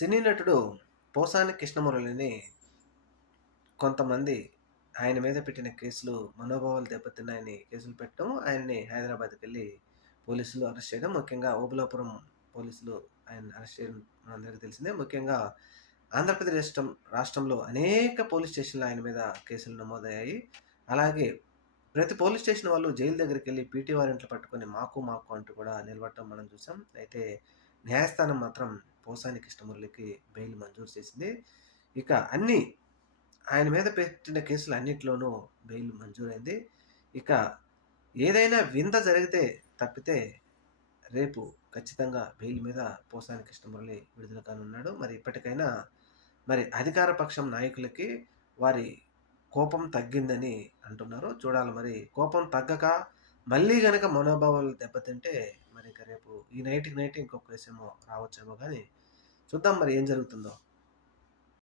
సినీ నటుడు పోసాని కృష్ణమురళిని కొంతమంది ఆయన మీద పెట్టిన కేసులు మనోభావాలు దెబ్బతిన్నాయని కేసులు పెట్టడం, ఆయన్ని హైదరాబాద్‌కెళ్ళి పోలీసులు అరెస్ట్ చేయడం, ముఖ్యంగా ఓబులాపురం పోలీసులు ఆయన్ని అరెస్ట్ చేయడం మనందరికీ తెలిసిందే. ముఖ్యంగా ఆంధ్రప్రదేశ్ రాష్ట్రంలో అనేక పోలీస్ స్టేషన్‌లో ఆయన మీద కేసులు నమోదయ్యాయి. అలాగే ప్రతి పోలీస్ స్టేషన్ వాళ్ళు జైలు దగ్గరికెళ్ళి పీటీ వారెంట్లు పట్టుకొని మాకు, మాకు అంటూ కూడా నిలబడటం మనం చూసాం. అయితే న్యాయస్థానం మాత్రం పోసాని కృష్ణమురళికి బెయిల్ మంజూరు చేసింది. ఇక ఆయన మీద పెట్టిన కేసులు అన్నిట్లోనూ బెయిల్ మంజూరైంది. ఇక ఏదైనా వింత జరిగితే తప్పితే రేపు ఖచ్చితంగా బెయిల్ మీద పోసాని కృష్ణమురళి విడుదల కానున్నాడు. మరి ఇప్పటికైనా అధికార పక్షం నాయకులకి వారి కోపం తగ్గిందని అంటున్నారు. చూడాలి మరి కోపం తగ్గక మళ్ళీ గనక మనోభావాలు దెబ్బతింటే మరి ఇక రేపు ఈ నైట్‌కి నైట్ ఇంకొక కేసేమో రావచ్చేమో గానీ చూద్దాం మరి ఏం జరుగుతుందో.